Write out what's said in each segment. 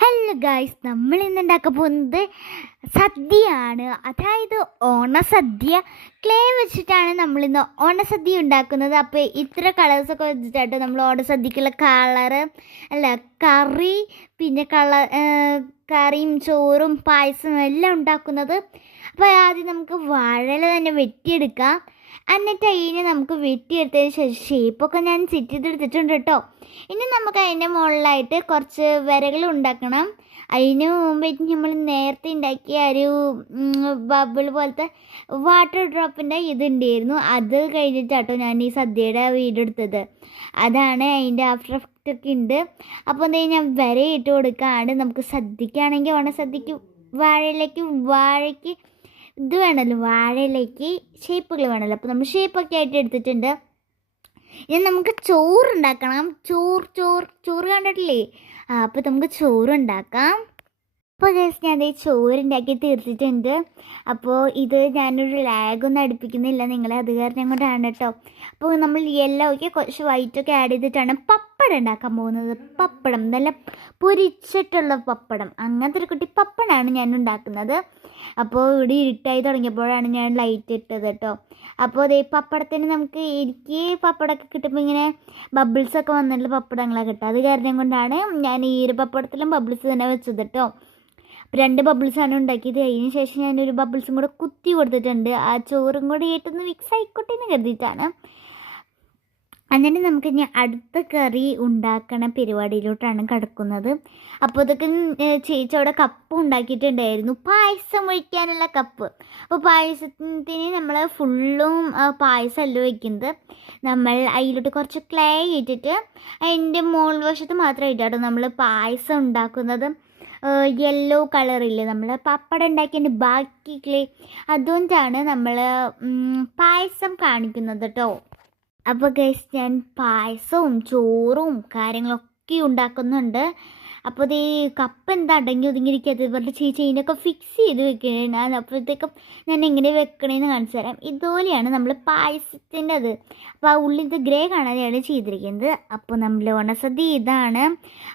Hello guys, നമ്മൾ ഇന്ന് ഉണ്ടാക്കാൻ പോകുന്നത് സദ്യയാണ്. അതായത് ഓണസദ്യ. ക്ലേ വെച്ചിട്ടാണ് നമ്മളിന്ന് ഓണസദ്യ ഉണ്ടാക്കുന്നത്. അപ്പോൾ ഇത്ര കളേഴ്സൊക്കെ വെച്ചിട്ടാട്ടോ നമ്മൾ ഓണസദ്യക്കുള്ള കളറ് കറി, പിന്നെ കറിയും ചോറും പായസവും എല്ലാം ഉണ്ടാക്കുന്നത്. അപ്പോൾ ആദ്യം നമുക്ക് വാഴയില തന്നെ വെട്ടിയെടുക്കാം. എന്നിട്ട് അതിനെ നമുക്ക് വെട്ടിയെടുത്തതിന് ശേഷം ഷേപ്പൊക്കെ ഞാൻ സെറ്റ് ചെയ്തെടുത്തിട്ടുണ്ട് കേട്ടോ. ഇനി നമുക്ക് അതിൻ്റെ മുകളിലായിട്ട് കുറച്ച് വരകൾ ഉണ്ടാക്കണം. അതിന് മുമ്പായിട്ട് നമ്മൾ നേരത്തെ ഉണ്ടാക്കിയ ഒരു ബബിൾ പോലത്തെ വാട്ടർ ഡ്രോപ്പിൻ്റെ ഇതുണ്ടായിരുന്നു. അത് കഴിഞ്ഞിട്ടാട്ടോ ഞാൻ ഈ സദ്യയുടെ വീഡിയോ എടുത്തത്. അതാണ് അതിൻ്റെ ആഫ്റ്റർ എഫക്റ്റൊക്കെ ഉണ്ട്. അപ്പോൾ എന്തായാലും ഞാൻ വര ഇട്ട് കൊടുക്കുകയാണ്. നമുക്ക് സദ്യക്കാണെങ്കിൽ ഓണസദ്യക്ക് വാഴയ്ക്ക് ഇത് വേണമല്ലോ, വാഴയിലേക്ക് ഷേപ്പുകൾ വേണമല്ലോ. അപ്പോൾ നമ്മൾ ഷേപ്പൊക്കെ ആയിട്ട് എടുത്തിട്ടുണ്ട്. ഇനി നമുക്ക് ചോറുണ്ടാക്കണം. ചോറ് കണ്ടിട്ടില്ലേ? അപ്പോൾ നമുക്ക് ചോറുണ്ടാക്കാം. അപ്പോൾ ഗൈസ്, ഞാൻ ചോറുണ്ടാക്കി തീർത്തിട്ടുണ്ട്. അപ്പോൾ ഇത് ഞാനൊരു ലാഗൊന്നും അടുപ്പിക്കുന്നില്ല നിങ്ങളെ, അത് കാരണം കൊണ്ടാണ് കേട്ടോ. അപ്പോൾ നമ്മൾ യെല്ലോ ഒക്കെ കുറച്ച് വൈറ്റൊക്കെ ആഡ് ചെയ്തിട്ടാണ് പപ്പടം ഉണ്ടാക്കാൻ പോകുന്നത്. പപ്പടം നല്ല പൊരിച്ചിട്ടുള്ള പപ്പടം, അങ്ങനത്തെ ഒരു കുട്ടി പപ്പടമാണ് ഞാൻ ഉണ്ടാക്കുന്നത്. അപ്പോൾ ഇവിടെ ഇരുട്ടായി തുടങ്ങിയപ്പോഴാണ് ഞാൻ ലൈറ്റ് ഇട്ടത് കേട്ടോ. അപ്പോൾ അതേ പപ്പടത്തിന് എനിക്ക് പപ്പടമൊക്കെ കിട്ടുമ്പോൾ ഇങ്ങനെ ബബിൾസൊക്കെ വന്നിട്ടുള്ള പപ്പടങ്ങളൊക്കെ കിട്ടും. അത് കാരണം കൊണ്ടാണ് ഞാൻ ഈ ഒരു പപ്പടത്തിലും ബബിൾസ് തന്നെ വെച്ചത് കേട്ടോ. 2 ബബിൾസാണ് ഉണ്ടാക്കിയത്. അതിന് ശേഷം ഞാനൊരു ബബിൾസും കൂടെ കുത്തി കൊടുത്തിട്ടുണ്ട്. ആ ചോറും കൂടെ ഏറ്റൊന്ന് മിക്സ് ആയിക്കോട്ടെ എന്ന് കരുതിയിട്ടാണ്. എന്നിട്ട് നമുക്ക് ഇനി അടുത്ത കറി ഉണ്ടാക്കണ പരിപാടിയിലോട്ടാണ് കിടക്കുന്നത്. അപ്പോൾ ഇതൊക്കെ ചേച്ചി അവിടെ കപ്പ് ഉണ്ടാക്കിയിട്ടുണ്ടായിരുന്നു, പായസം ഒഴിക്കാനുള്ള കപ്പ്. അപ്പോൾ പായസത്തിന് നമ്മൾ ഫുള്ളും പായസമല്ല വയ്ക്കുന്നത്. നമ്മൾ അതിലോട്ട് കുറച്ച് ക്ലേ ഇട്ടിട്ട് അതിൻ്റെ മുകൾ വശത്ത് മാത്രമായിട്ടാണ് നമ്മൾ പായസം ഉണ്ടാക്കുന്നത്. യെല്ലോ കളറില്ലേ, നമ്മൾ പപ്പടം ഉണ്ടാക്കിയതിൻ്റെ ബാക്കി ക്ലേ, അതുകൊണ്ടാണ് നമ്മൾ പായസം കാണിക്കുന്നത് കേട്ടോ. അപ്പോൾ ഗൈസ്, ഞാൻ പായസവും ചോറും കാര്യങ്ങളൊക്കെ ഉണ്ടാക്കുന്നുണ്ട്. അപ്പോൾ ഈ കപ്പ് എന്താ അടങ്ങി ഒതുങ്ങിയിരിക്കാത്തത് അതുപോലെ ചേച്ചി ഇതിനൊക്കെ ഫിക്സ് ചെയ്ത് വെക്കണേ. അപ്പോഴത്തേക്കും ഞാൻ എങ്ങനെ വെക്കണേന്ന് കാണിച്ചു തരാം. ഇതുപോലെയാണ് നമ്മൾ പായസത്തിൻ്റെ അത്. അപ്പോൾ ആ ഉള്ളിലത്തെ ഗ്രേ കാണാതെയാണ് ചെയ്തിരിക്കുന്നത്. അപ്പോൾ നമ്മൾ ഓണസദ്യ ഇതാണ്.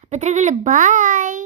അപ്പോൾ ഇത്രയുള്ളൂ. ബായ്.